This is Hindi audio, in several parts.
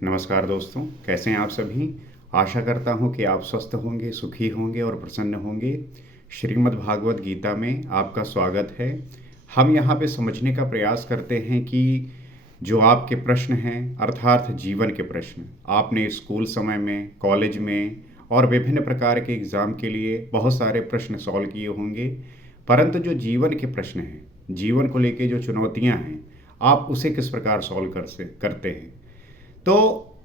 नमस्कार दोस्तों, कैसे हैं आप सभी। आशा करता हूं कि आप स्वस्थ होंगे, सुखी होंगे और प्रसन्न होंगे। श्रीमद् भागवत गीता में आपका स्वागत है। हम यहाँ पे समझने का प्रयास करते हैं कि जो आपके प्रश्न हैं, अर्थात जीवन के प्रश्न, आपने स्कूल समय में, कॉलेज में और विभिन्न प्रकार के एग्ज़ाम के लिए बहुत सारे प्रश्न सॉल्व किए होंगे। परंतु जो जीवन के प्रश्न हैं, जीवन को लेके जो चुनौतियाँ हैं, आप उसे किस प्रकार सॉल्व करते हैं। तो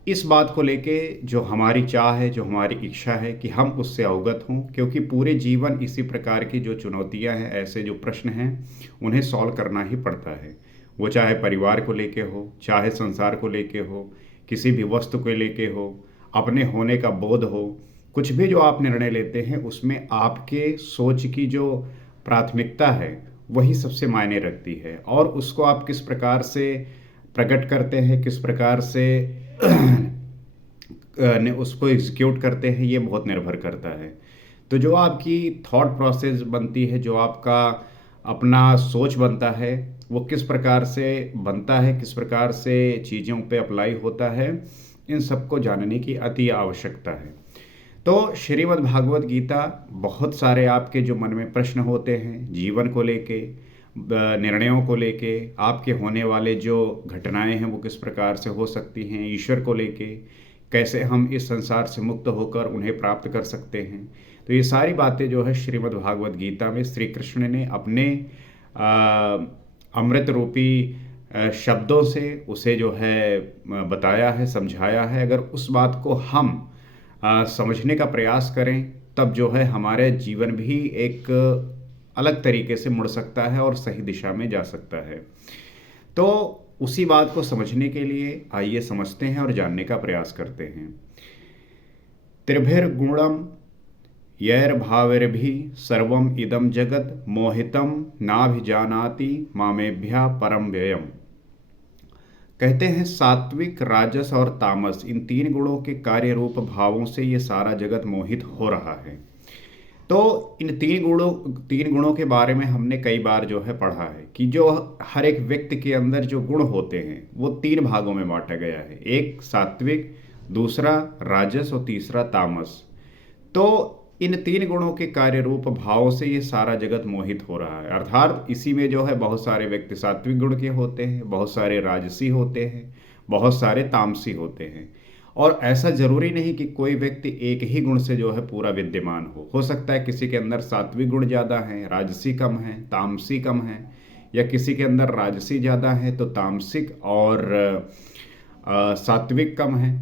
इस बात को लेके जो हमारी चाह है, जो हमारी इच्छा है कि हम उससे अवगत हों, क्योंकि पूरे जीवन इसी प्रकार की जो चुनौतियां हैं, ऐसे जो प्रश्न हैं, उन्हें सॉल्व करना ही पड़ता है। वो चाहे परिवार को लेके हो, चाहे संसार को लेके हो, किसी भी वस्तु को लेके हो, अपने होने का बोध हो, कुछ भी जो आप निर्णय लेते हैं उसमें आपके सोच की जो प्राथमिकता है वही सबसे मायने रखती है, और उसको आप किस प्रकार से प्रकट करते हैं, किस प्रकार से ने उसको एग्जीक्यूट करते हैं, ये बहुत निर्भर करता है। तो जो आपकी थॉट प्रोसेस बनती है, जो आपका अपना सोच बनता है, वो किस प्रकार से बनता है, किस प्रकार से चीज़ों पे अप्लाई होता है, इन सबको जानने की अति आवश्यकता है। तो श्रीमद् भागवत गीता, बहुत सारे आपके जो मन में प्रश्न होते हैं जीवन को लेके, निर्णयों को लेके, आपके होने वाले जो घटनाएं हैं वो किस प्रकार से हो सकती हैं, ईश्वर को लेके कैसे हम इस संसार से मुक्त होकर उन्हें प्राप्त कर सकते हैं। तो ये सारी बातें जो है श्रीमद् भागवत गीता में श्री कृष्ण ने अपने अमृत रूपी शब्दों से उसे जो है बताया है, समझाया है। अगर उस बात को हम समझने का प्रयास करें, तब जो है हमारे जीवन भी एक अलग तरीके से मुड़ सकता है और सही दिशा में जा सकता है। तो उसी बात को समझने के लिए आइए समझते हैं और जानने का प्रयास करते हैं। त्रिभिर्गुणम यैर्भावैर्भि सर्वम इदम जगत मोहितम नाभिजानाति मामेभ्यः परम व्ययम्। कहते हैं सात्विक, राजस और तामस, इन तीन गुणों के कार्य रूप भावों से ये सारा जगत मोहित हो रहा है। तो इन तीन गुणों के बारे में हमने कई बार जो है पढ़ा है कि जो हर एक व्यक्ति के अंदर जो गुण होते हैं वो तीन भागों में बांटा गया है। एक सात्विक, दूसरा राजस और तीसरा तामस। तो इन तीन गुणों के कार्य रूप भाव से ये सारा जगत मोहित हो रहा है। अर्थात इसी में जो है बहुत सारे व्यक्ति सात्विक गुण के होते हैं, बहुत सारे राजसी होते हैं, बहुत सारे तामसी होते हैं। और ऐसा जरूरी नहीं कि कोई व्यक्ति एक ही गुण से जो है पूरा विद्यमान हो सकता है किसी के अंदर सात्विक गुण ज़्यादा हैं, राजसी कम है, तामसी कम है, या किसी के अंदर राजसी ज़्यादा है तो तामसिक और सात्विक कम है।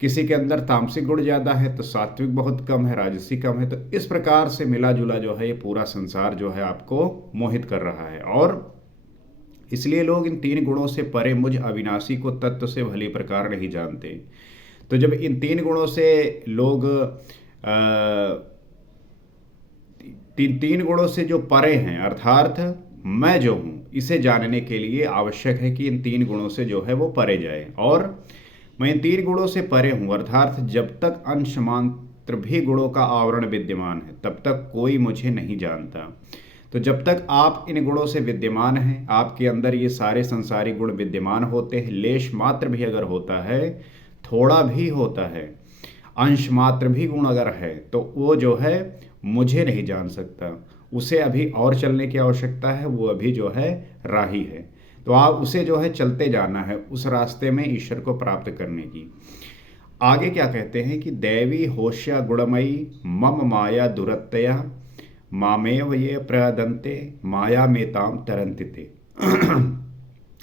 किसी के अंदर तामसिक गुण ज़्यादा है तो सात्विक बहुत कम है, राजसी कम है। तो इस प्रकार से मिला जुला जो है ये पूरा संसार जो है आपको मोहित कर रहा है। और इसलिए लोग इन तीन गुणों से परे मुझ अविनाशी को तत्व से भली प्रकार नहीं जानते। तो जब इन तीन गुणों से लोग तीन गुणों से जो परे हैं, अर्थात मैं जो हूँ, इसे जानने के लिए आवश्यक है कि इन तीन गुणों से जो है वो परे जाए। और मैं इन तीन गुणों से परे हूँ, अर्थात जब तक अंश मात्र भी गुणों का आवरण विद्यमान है तब तक कोई मुझे नहीं जानता। तो जब तक आप इन गुणों से विद्यमान हैं, आपके अंदर ये सारे संसारी गुण विद्यमान होते हैं, लेश मात्र भी अगर होता है, थोड़ा भी होता है, अंश मात्र भी गुण अगर है, तो वो जो है मुझे नहीं जान सकता। उसे अभी और चलने की आवश्यकता है, वो अभी जो है राही है। तो आप उसे जो है चलते जाना है उस रास्ते में ईश्वर को प्राप्त करने की। आगे क्या कहते हैं कि दैवी होश्या गुणमयी मम माया दुरत्यया मामेव ये प्रदंते माया मेताम तरंतिते।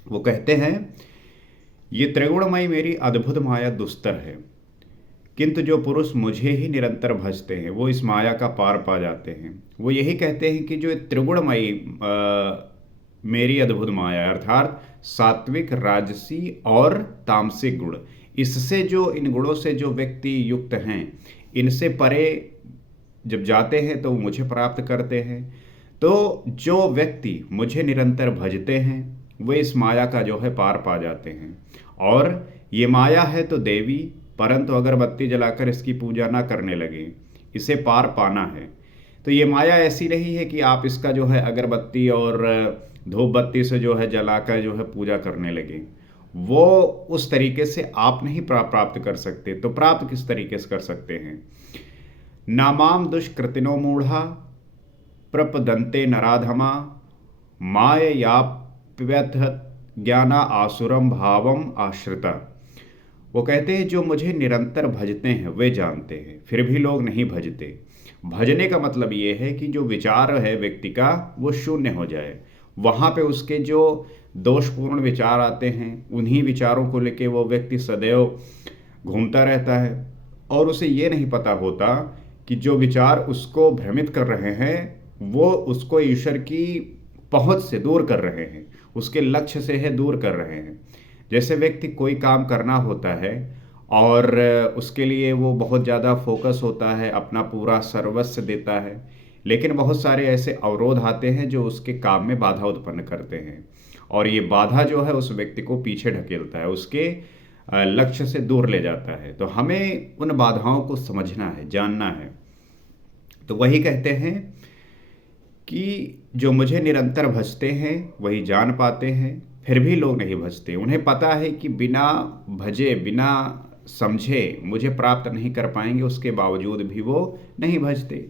वो कहते हैं ये त्रिगुणमयी मेरी अद्भुत माया दुस्तर है, किंतु जो पुरुष मुझे ही निरंतर भजते हैं वो इस माया का पार पा जाते हैं। वो यही कहते हैं कि जो त्रिगुणमयी मेरी अद्भुत माया, अर्थात सात्विक, राजसी और तामसिक गुण, इससे जो इन गुणों से जो व्यक्ति युक्त हैं, इनसे परे जब जाते हैं तो मुझे प्राप्त करते हैं। तो जो व्यक्ति मुझे निरंतर भजते हैं वे इस माया का जो है पार पा जाते हैं। और ये माया है तो देवी, परंतु अगरबत्ती जलाकर इसकी पूजा ना करने लगे, इसे पार पाना है। तो ये माया ऐसी नहीं है कि आप इसका जो है अगरबत्ती और धूप बत्ती से जो है जलाकर जो है पूजा करने लगे। वो उस तरीके से आप नहीं प्राप्त कर सकते। तो प्राप्त किस तरीके से कर सकते हैं? नामाम दुष्कृतिनो मूढ़ा प्रपदन्ते नराधमा माययाप्यथ ज्ञाना आसुरम भावम आश्रिता। वो कहते हैं जो मुझे निरंतर भजते हैं वे जानते हैं, फिर भी लोग नहीं भजते। भजने का मतलब ये है कि जो विचार है व्यक्ति का वो शून्य हो जाए। वहाँ पे उसके जो दोषपूर्ण विचार आते हैं उन्हीं विचारों को लेके वो व्यक्ति सदैव घूमता रहता है और उसे ये नहीं पता होता कि जो विचार उसको भ्रमित कर रहे हैं वो उसको ईश्वर की पहुंच से दूर कर रहे हैं, उसके लक्ष्य से है दूर कर रहे हैं। जैसे व्यक्ति कोई काम करना होता है और उसके लिए वो बहुत ज़्यादा फोकस होता है, अपना पूरा सर्वस्व देता है, लेकिन बहुत सारे ऐसे अवरोध आते हैं जो उसके काम में बाधा उत्पन्न करते हैं और ये बाधा जो है उस व्यक्ति को पीछे ढकेलता है, उसके लक्ष्य से दूर ले जाता है। तो हमें उन बाधाओं को समझना है, जानना है। तो वही कहते हैं कि जो मुझे निरंतर भजते हैं वही जान पाते हैं, फिर भी लोग नहीं भजते। उन्हें पता है कि बिना भजे, बिना समझे मुझे प्राप्त नहीं कर पाएंगे, उसके बावजूद भी वो नहीं भजते।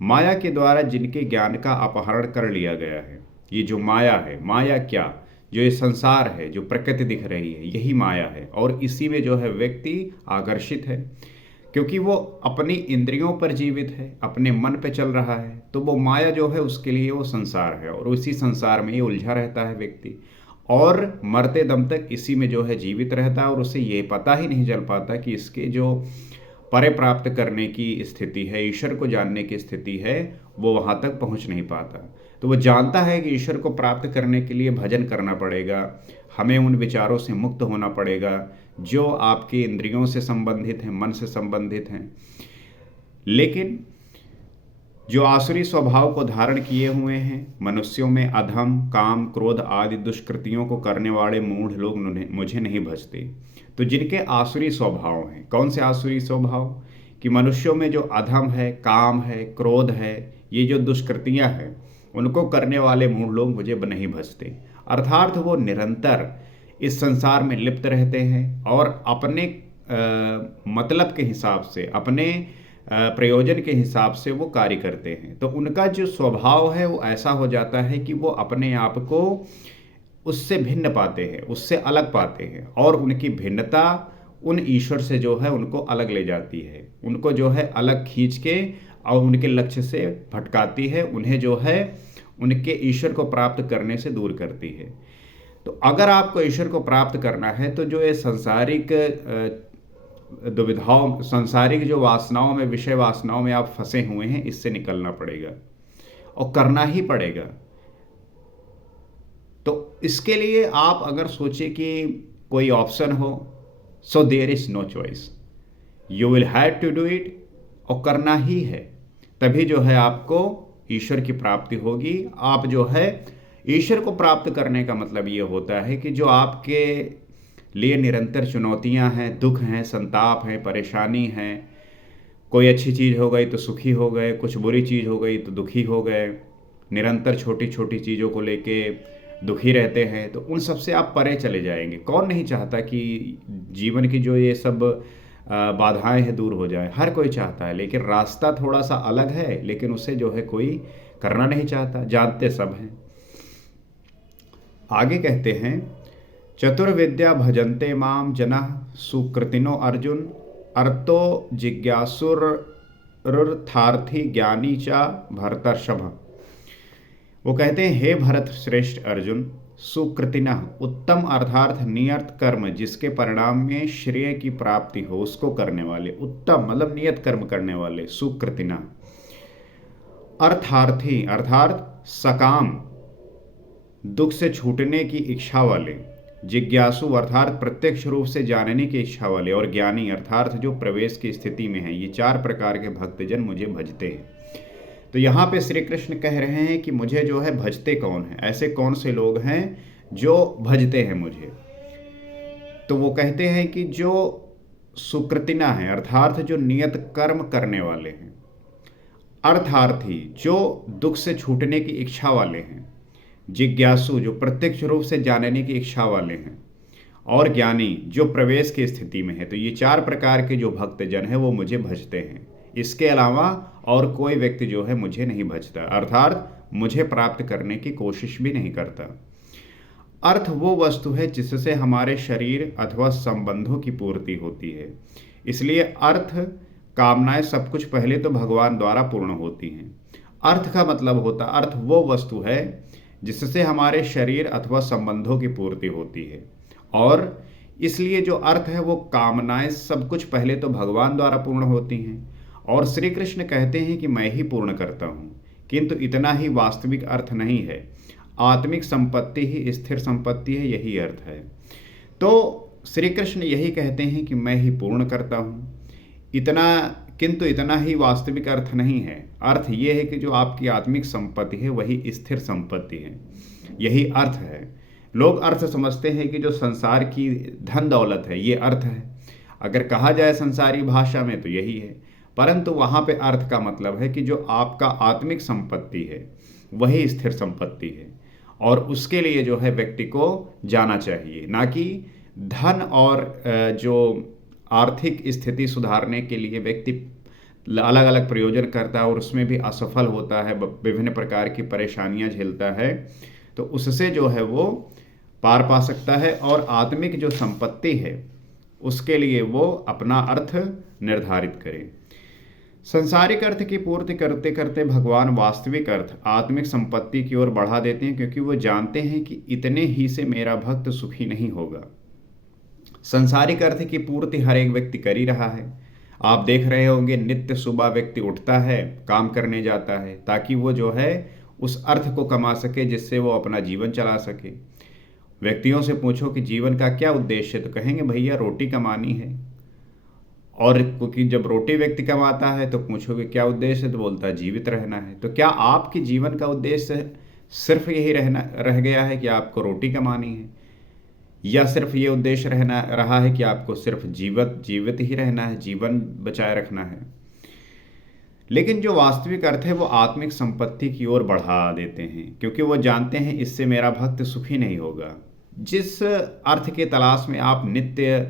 माया के द्वारा जिनके ज्ञान का अपहरण कर लिया गया है, ये जो माया है, माया क्या, जो ये संसार है, जो प्रकृति दिख रही है, यही माया है और इसी में जो है व्यक्ति आकर्षित है क्योंकि वो अपनी इंद्रियों पर जीवित है, अपने मन पे चल रहा है। तो वो माया जो है उसके लिए वो संसार है और उसी संसार में ही उलझा रहता है व्यक्ति और मरते दम तक इसी में जो है जीवित रहता है और उसे ये पता ही नहीं चल पाता कि इसके जो परे प्राप्त करने की स्थिति है, ईश्वर को जानने की स्थिति है, वो वहाँ तक पहुँच नहीं पाता। तो वो जानता है कि ईश्वर को प्राप्त करने के लिए भजन करना पड़ेगा, हमें उन विचारों से मुक्त होना पड़ेगा जो आपकी इंद्रियों से संबंधित हैं, मन से संबंधित हैं। लेकिन जो आसुरी स्वभाव को धारण किए हुए हैं, मनुष्यों में अधम, काम, क्रोध आदि दुष्कृतियों को करने वाले मूढ़ लोग मुझे नहीं भजते। तो जिनके आसुरी स्वभाव हैं, कौन से आसुरी स्वभाव? कि मनुष्यों में जो अधम है, काम है, क्रोध है, ये जो दुष्कृतियां हैं उनको करने वाले मूढ़ लोग मुझे नहीं भजते। अर्थात वो निरंतर इस संसार में लिप्त रहते हैं और अपने मतलब के हिसाब से, अपने प्रयोजन के हिसाब से वो कार्य करते हैं। तो उनका जो स्वभाव है वो ऐसा हो जाता है कि वो अपने आप को उससे भिन्न पाते हैं, उससे अलग पाते हैं और उनकी भिन्नता उन ईश्वर से जो है उनको अलग ले जाती है, उनको जो है अलग खींच के और उनके लक्ष्य से भटकाती है, उन्हें जो है उनके ईश्वर को प्राप्त करने से दूर करती है। तो अगर आपको ईश्वर को प्राप्त करना है तो जो ये सांसारिक दुविधाओं, सांसारिक जो वासनाओं में, विषय वासनाओं में आप फंसे हुए हैं, इससे निकलना पड़ेगा और करना ही पड़ेगा। तो इसके लिए आप अगर सोचे कि कोई ऑप्शन हो, so there is no choice, you will have to do it, और करना ही है। तभी जो है आपको ईश्वर की प्राप्ति होगी। आप जो है ईश्वर को प्राप्त करने का मतलब ये होता है कि जो आपके लिए निरंतर चुनौतियां हैं, दुख हैं, संताप हैं, परेशानी हैं, कोई अच्छी चीज़ हो गई तो सुखी हो गए, कुछ बुरी चीज़ हो गई तो दुखी हो गए, निरंतर छोटी छोटी चीज़ों को लेके दुखी रहते हैं, तो उन सब से आप परे चले जाएंगे। कौन नहीं चाहता कि जीवन की जो ये सब बाधाएं हैं दूर हो जाए? हर कोई चाहता है, लेकिन रास्ता थोड़ा सा अलग है, लेकिन उसे जो है कोई करना नहीं चाहता, जानते सब हैं। आगे कहते हैं, चतुर्विद्या भजन्ते माम जनः सुकृतिनो अर्जुन अर्थो जिज्ञासुरर्थार्थी ज्ञानी च भरतर्षभ। वो कहते हैं, हे भरत श्रेष्ठ अर्जुन, सुकृतिना उत्तम अर्थार्थ नियत कर्म जिसके परिणाम में श्रेय की प्राप्ति हो उसको करने वाले, उत्तम मतलब नियत कर्म करने वाले, सुकृतिना। अर्थार्थी अर्थात सकाम, दुख से छूटने की इच्छा वाले, जिज्ञासु अर्थात प्रत्यक्ष रूप से जानने की इच्छा वाले, और ज्ञानी अर्थात जो प्रवेश की स्थिति में है। ये चार प्रकार के भक्तजन मुझे भजते हैं। तो यहाँ पे श्री कृष्ण कह रहे हैं कि मुझे जो है भजते कौन है, ऐसे कौन से लोग हैं जो भजते हैं मुझे। तो वो कहते हैं कि जो सुकृतिना है अर्थात जो नियत कर्म करने वाले हैं, अर्थार्थी जो दुख से छूटने की इच्छा वाले हैं, जिज्ञासु जो प्रत्यक्ष रूप से जानने की इच्छा वाले हैं, और ज्ञानी जो प्रवेश की स्थिति में है। तो ये 4 प्रकार के जो भक्तजन हैं वो मुझे भजते हैं। इसके अलावा और कोई व्यक्ति जो है मुझे नहीं भजता, अर्थात मुझे प्राप्त करने की कोशिश भी नहीं करता। अर्थ वो वस्तु है जिससे हमारे शरीर अथवा संबंधों की पूर्ति होती है। इसलिए अर्थ, कामनाएं सब कुछ पहले तो भगवान द्वारा पूर्ण होती हैं। अर्थ का मतलब होता, अर्थ वो वस्तु है जिससे हमारे शरीर अथवा संबंधों की पूर्ति होती है। और इसलिए जो अर्थ है वो कामनाएं सब कुछ पहले तो भगवान द्वारा पूर्ण होती हैं। और श्री कृष्ण कहते हैं कि मैं ही पूर्ण करता हूँ, किंतु इतना ही वास्तविक अर्थ नहीं है। आत्मिक संपत्ति ही स्थिर संपत्ति है, यही अर्थ है। तो श्री कृष्ण यही कहते हैं कि मैं ही पूर्ण करता हूँ, किंतु इतना ही वास्तविक अर्थ नहीं है। अर्थ ये है कि जो आपकी आत्मिक संपत्ति है वही स्थिर संपत्ति है, यही अर्थ है। लोग अर्थ समझते हैं कि जो संसार की धन दौलत है ये अर्थ है। अगर कहा जाए संसारी भाषा में तो यही है, परंतु वहाँ पे अर्थ का मतलब है कि जो आपका आत्मिक संपत्ति है वही स्थिर संपत्ति है। और उसके लिए जो है व्यक्ति को जाना चाहिए, ना कि धन और जो आर्थिक स्थिति सुधारने के लिए व्यक्ति अलग अलग प्रयोजन करता है और उसमें भी असफल होता है, विभिन्न प्रकार की परेशानियां झेलता है, तो उससे जो है वो पार पा सकता है। और आत्मिक जो संपत्ति है उसके लिए वो अपना अर्थ निर्धारित करे। संसारिक अर्थ की पूर्ति करते करते भगवान वास्तविक अर्थ, आत्मिक संपत्ति की ओर बढ़ा देते हैं, क्योंकि वो जानते हैं कि इतने ही से मेरा भक्त सुखी नहीं होगा। संसारिक अर्थ की पूर्ति हर एक व्यक्ति कर ही रहा है। आप देख रहे होंगे, नित्य सुबह व्यक्ति उठता है, काम करने जाता है, ताकि वो जो है उस अर्थ को कमा सके जिससे वो अपना जीवन चला सके। व्यक्तियों से पूछो कि जीवन का क्या उद्देश्य है, तो कहेंगे भैया रोटी कमानी है। और क्योंकि जब रोटी व्यक्ति कमाता है तो पूछोगे क्या उद्देश्य है, तो बोलता है जीवित रहना है। तो क्या आपके जीवन का उद्देश्य सिर्फ यही रह गया है कि आपको रोटी कमानी है, या सिर्फ ये उद्देश्य रहा है कि आपको सिर्फ जीवित ही रहना है, जीवन बचाए रखना है? लेकिन जो वास्तविक अर्थ है वो आत्मिक संपत्ति की ओर बढ़ा देते हैं, क्योंकि वो जानते हैं इससे मेरा भक्त सुखी नहीं होगा। जिस अर्थ के तलाश में आप नित्य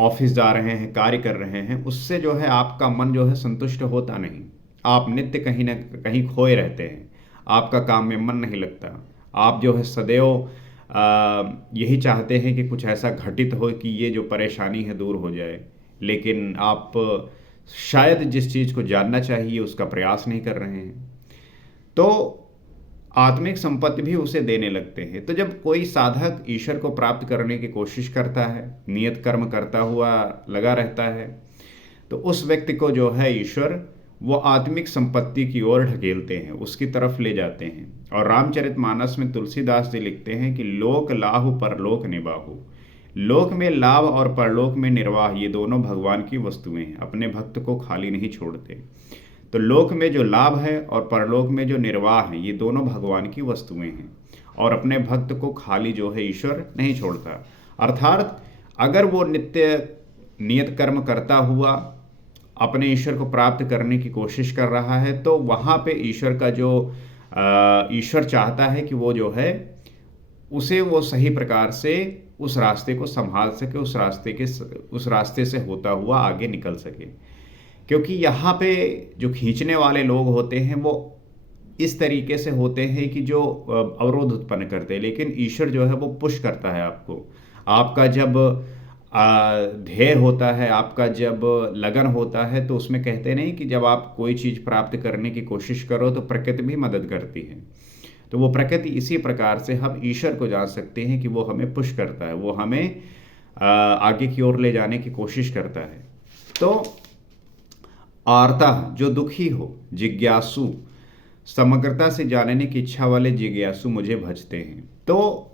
ऑफिस जा रहे हैं, कार्य कर रहे हैं, उससे जो है आपका मन जो है संतुष्ट होता नहीं। आप नित्य कहीं ना कहीं खोए रहते हैं, आपका काम में मन नहीं लगता। आप जो है सदैव यही चाहते हैं कि कुछ ऐसा घटित हो कि ये जो परेशानी है दूर हो जाए, लेकिन आप शायद जिस चीज़ को जानना चाहिए उसका प्रयास नहीं कर रहे हैं। तो आत्मिक संपत्ति भी उसे देने लगते हैं। तो जब कोई साधक ईश्वर को प्राप्त करने की कोशिश करता है, नियत कर्म करता हुआ लगा रहता है, तो उस व्यक्ति को जो है ईश्वर वो आत्मिक संपत्ति की ओर ढकेलते हैं, उसकी तरफ ले जाते हैं। और रामचरितमानस में तुलसीदास जी लिखते हैं कि लोक लाहु परलोक निबाहु। लोक में लाभ और परलोक में निर्वाह, ये दोनों भगवान की वस्तुएं हैं, अपने भक्त को खाली नहीं छोड़ते। तो लोक में जो लाभ है और परलोक में जो निर्वाह है, ये दोनों भगवान की वस्तुएं हैं, और अपने भक्त को खाली जो है ईश्वर नहीं छोड़ता। अर्थात अगर वो नित्य नियत कर्म करता हुआ अपने ईश्वर को प्राप्त करने की कोशिश कर रहा है, तो वहाँ पे ईश्वर का जो ईश्वर चाहता है कि वो जो है उसे वो सही प्रकार से उस रास्ते को संभाल सके, उस रास्ते से होता हुआ आगे निकल सके। क्योंकि यहाँ पे जो खींचने वाले लोग होते हैं वो इस तरीके से होते हैं कि जो अवरोध उत्पन्न करते हैं, लेकिन ईश्वर जो है वो पुश करता है आपको। आपका जब ध्येय होता है, आपका जब लगन होता है, तो उसमें कहते नहीं कि जब आप कोई चीज़ प्राप्त करने की कोशिश करो तो प्रकृति भी मदद करती है। तो वो प्रकृति इसी प्रकार से हम ईश्वर को जान सकते हैं कि वो हमें पुश करता है, वो हमें आगे की ओर ले जाने की कोशिश करता है। तो आर्ता जो दुखी हो, जिज्ञासु, समग्रता से जानने की इच्छा वाले जिज्ञासु मुझे भजते हैं। तो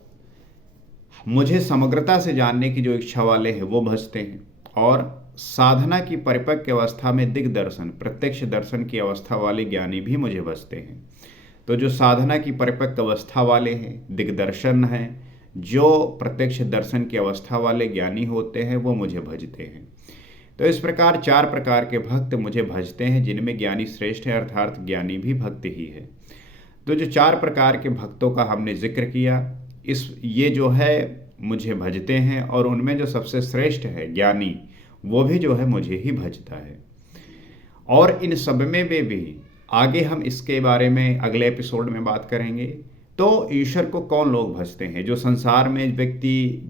मुझे समग्रता से जानने की जो इच्छा वाले हैं वो भजते हैं, और साधना की परिपक्व अवस्था में दिग्दर्शन, प्रत्यक्ष दर्शन की अवस्था वाले ज्ञानी भी मुझे भजते हैं। तो जो साधना की परिपक्व अवस्था वाले हैं, दिग्दर्शन हैं, जो प्रत्यक्ष दर्शन की अवस्था वाले ज्ञानी होते हैं, वो मुझे भजते हैं। तो इस प्रकार 4 प्रकार के भक्त मुझे भजते हैं, जिनमें ज्ञानी श्रेष्ठ है, अर्थात ज्ञानी भी भक्त ही है। तो जो 4 प्रकार के भक्तों का हमने जिक्र किया, ये जो है मुझे भजते हैं और उनमें जो सबसे श्रेष्ठ है ज्ञानी, वो भी जो है मुझे ही भजता है। और इन सब में भी आगे हम इसके बारे में अगले एपिसोड में बात करेंगे। तो ईश्वर को कौन लोग भजते हैं? जो संसार में व्यक्ति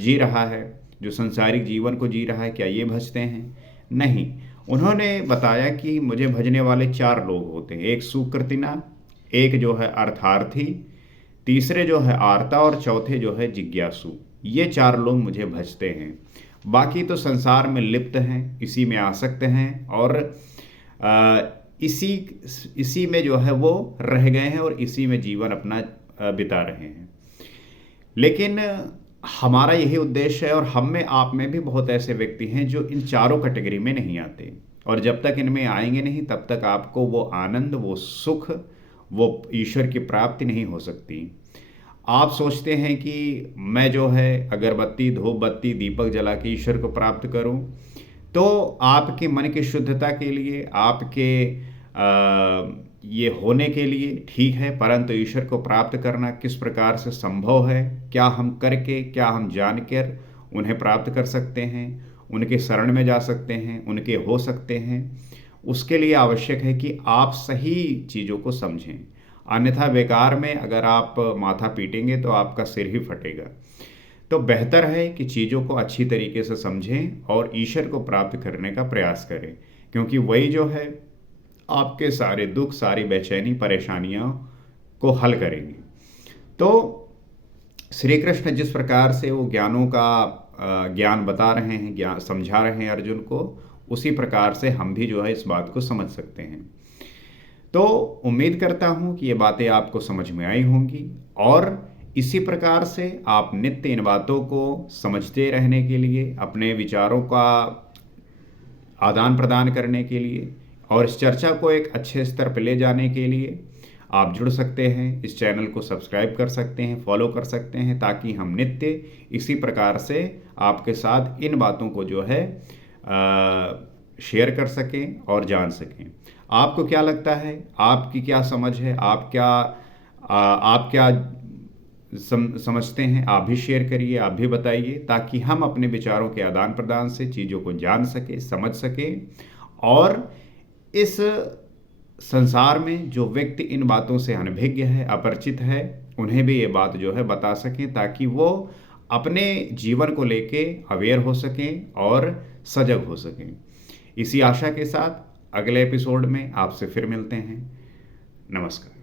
जी रहा है, जो संसारिक जीवन को जी रहा है, क्या ये भजते हैं? नहीं। उन्होंने बताया कि मुझे भजने वाले 4 लोग होते हैं। एक सुकृतिना, एक जो है अर्थार्थी, तीसरे जो है आर्ता और चौथे जो है जिज्ञासु। ये 4 लोग मुझे भजते हैं। बाकी तो संसार में लिप्त हैं, इसी में आसक्त हैं और इसी में जो है वो रह गए हैं और इसी में जीवन अपना बिता रहे हैं। लेकिन हमारा यही उद्देश्य है और हम में आप में भी बहुत ऐसे व्यक्ति हैं जो इन चारों कैटेगरी में नहीं आते, और जब तक इनमें आएंगे नहीं तब तक आपको वो आनंद, वो सुख, वो ईश्वर की प्राप्ति नहीं हो सकती। आप सोचते हैं कि मैं जो है अगरबत्ती, धूप बत्ती, दीपक जला के ईश्वर को प्राप्त करूं, तो आपके मन की शुद्धता के लिए, आपके ये होने के लिए ठीक है, परंतु ईश्वर को प्राप्त करना किस प्रकार से संभव है? क्या हम करके, क्या हम जानकर उन्हें प्राप्त कर सकते हैं, उनके शरण में जा सकते हैं, उनके हो सकते हैं? उसके लिए आवश्यक है कि आप सही चीज़ों को समझें, अन्यथा बेकार में अगर आप माथा पीटेंगे तो आपका सिर ही फटेगा। तो बेहतर है कि चीज़ों को अच्छी तरीके से समझें और ईश्वर को प्राप्त करने का प्रयास करें, क्योंकि वही जो है आपके सारे दुख, सारी बेचैनी, परेशानियों को हल करेंगे। तो श्री कृष्ण जिस प्रकार से वो ज्ञानों का ज्ञान बता रहे हैं, ज्ञान समझा रहे हैं अर्जुन को, उसी प्रकार से हम भी जो है इस बात को समझ सकते हैं। तो उम्मीद करता हूँ कि ये बातें आपको समझ में आई होंगी और इसी प्रकार से आप नित्य इन बातों को समझते रहने के लिए, अपने विचारों का आदान प्रदान करने के लिए और इस चर्चा को एक अच्छे स्तर पर ले जाने के लिए आप जुड़ सकते हैं। इस चैनल को सब्सक्राइब कर सकते हैं, फॉलो कर सकते हैं, ताकि हम नित्य इसी प्रकार से आपके साथ इन बातों को जो है शेयर कर सकें और जान सकें। आपको क्या लगता है? आपकी क्या समझ है? आप क्या समझते हैं? आप भी शेयर करिए, आप भी बताइए, ताकि हम अपने विचारों के आदान प्रदान से चीज़ों को जान सकें, समझ सकें और इस संसार में जो व्यक्ति इन बातों से अनभिज्ञ है, अपरिचित है, उन्हें भी ये बात जो है बता सकें, ताकि वो अपने जीवन को लेके अवेयर हो सकें और सजग हो सकें। इसी आशा के साथ अगले एपिसोड में आपसे फिर मिलते हैं। नमस्कार।